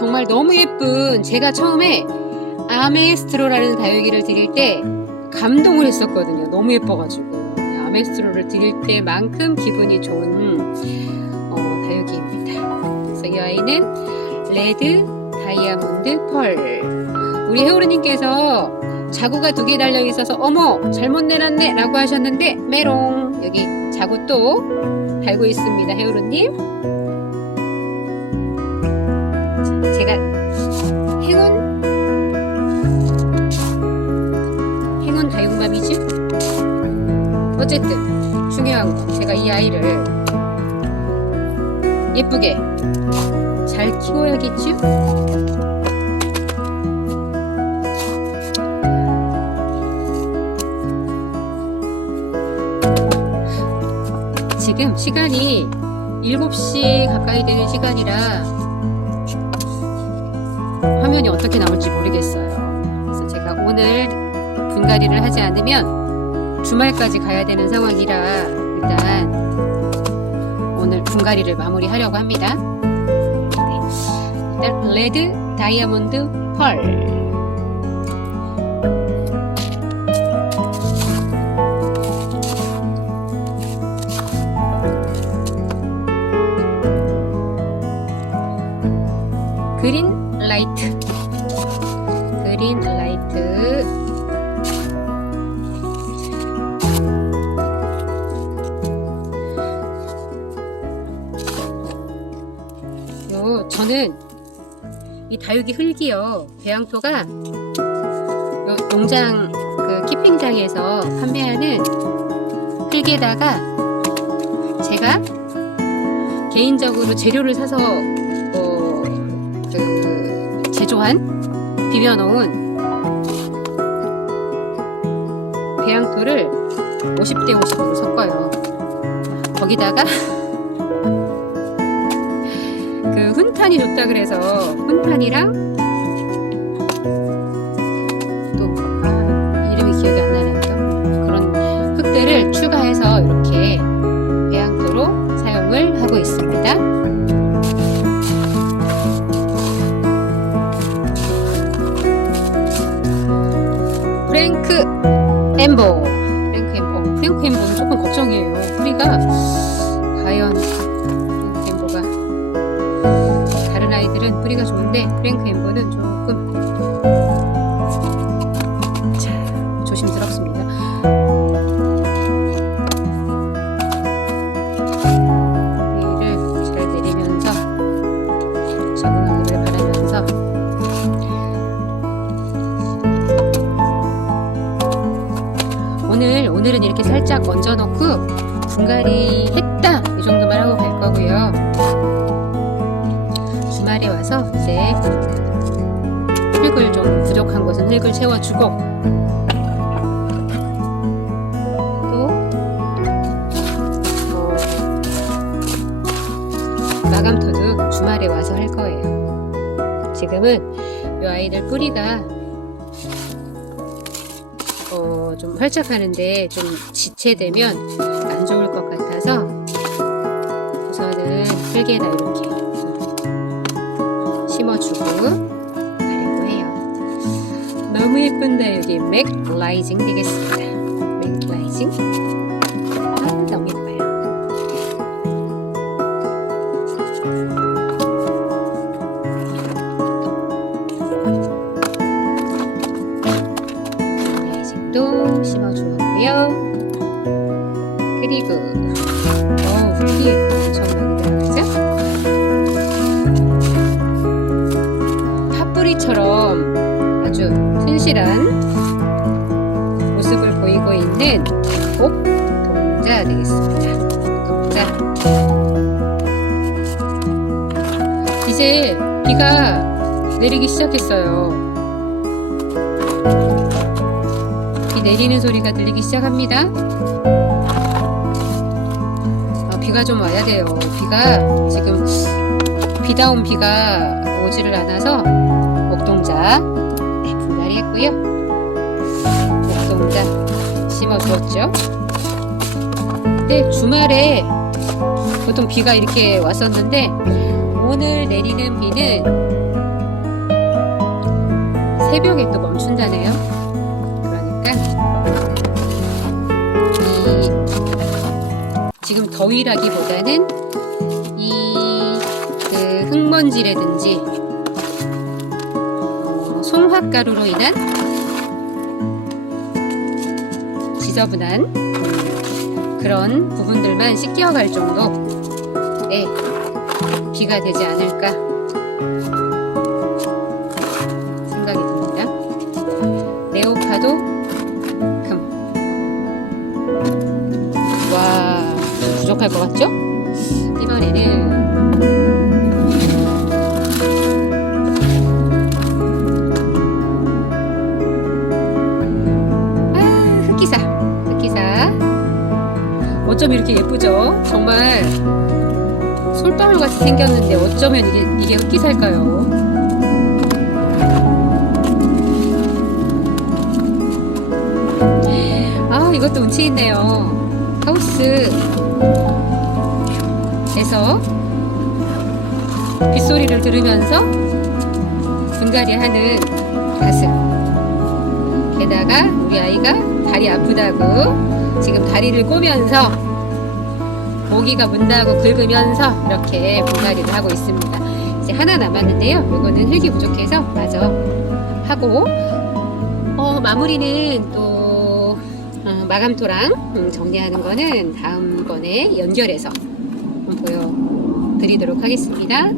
정말 너무 예쁜 제가 처음에 아메스트로라는 다육이를 드릴 때 감동을 했었거든요. 너무 예뻐가지고 아메스트로를 드릴 때만큼 기분이 좋은 어, 다육이입니다. 그래서 이 아이는 레드 다이아몬드 펄. 우리 해오르님께서 자구가 두 개 달려 있어서 어머 잘못 내놨네 라고 하셨는데 메롱 여기 자구 또 달고 있습니다 해오르님. 자, 제가 행운 행운 다육맘이지? 어쨌든 중요한 건 제가 이 아이를 예쁘게 잘 키워야겠죠? 지금 시간이 7시 가까이 되는 시간이라 화면이 어떻게 나올지 모르겠어요. 그래서 제가 오늘 분갈이를 하지 않으면 주말까지 가야 되는 상황이라 일단 오늘 분갈이를 마무리하려고 합니다. 네. 일단 레드 다이아몬드 펄. 라이트. 그린 라이트. 요 저는 이 다육이 흙이요. 배양토가 요 농장 그 키핑장에서 판매하는 흙에다가 제가 개인적으로 재료를 사서 어, 그 제조한 비벼놓은 배양토를 50대 50으로 섞어요. 거기다가 그 훈탄이 좋다 그래서 훈탄이랑 엠보. 프랭크 어, 프랭크 엠보는 조금 걱정이에요. 뿌리가 과연 프랭크 엠보가 다른 아이들은 뿌리가 좋은데 프랭크 엠보는 조 살짝 얹어놓고 분갈이 했다 이 정도만 하고 갈 거고요. 주말에 와서 이제 흙을 좀 부족한 곳은 흙을 채워주고 또 뭐, 마감토도 주말에 와서 할 거예요. 지금은 이 아이들 뿌리가 어, 좀 활착하는데 좀 지체되면 안 좋을 것 같아서 우선은 흙에다 이렇게 심어주고 가려고 해요. 너무 예쁜데 여기 맥라이징 되겠습니다. 맥라이징 심어주었고요. 그리고 어 흙이 엄청 많이 들어가죠? 팥뿌리처럼 아주 튼실한 모습을 보이고 있는 옥 동자 되겠습니다. 동자. 이제 비가 내리기 시작했어요. 비 내리는 소리가 들리기 시작합니다. 어, 비가 좀 와야 돼요. 비가 지금 비다 운 비가 오지를 않아서 옥동자 네, 분갈이 했고요. 옥동자 심어주었죠. 근데 주말에 보통 비가 이렇게 왔었는데 오늘 내리는 비는 새벽에 또 멈춘다네요. 그러니까 이 지금 더위라기보다는 이 그 흙먼지라든지 어, 송화가루로 인한 지저분한 그런 부분들만 씻겨갈 정도의 비가 되지 않을까 생각이 듭니다. 레오파도 것 같죠? 이번에는 아, 흑기사. 흑기사. 어쩜 이렇게 예쁘죠? 정말 솔방울 같이 생겼는데 어쩌면 이게, 이게 흑기사일까요? 아, 이것도 운치 있네요. 하우스 에서 빗소리를 들으면서 분갈이 하는 가슴. 게다가 우리 아이가 다리 아프다고 지금 다리를 꼬면서 모기가 문다고 긁으면서 이렇게 분갈이를 하고 있습니다. 이제 하나 남았는데요. 이거는 흙이 부족해서 마저 하고 어, 마무리는 또 어, 마감토랑 음, 정리하는 거는 다음번에 연결해서 보여드리도록 하겠습니다.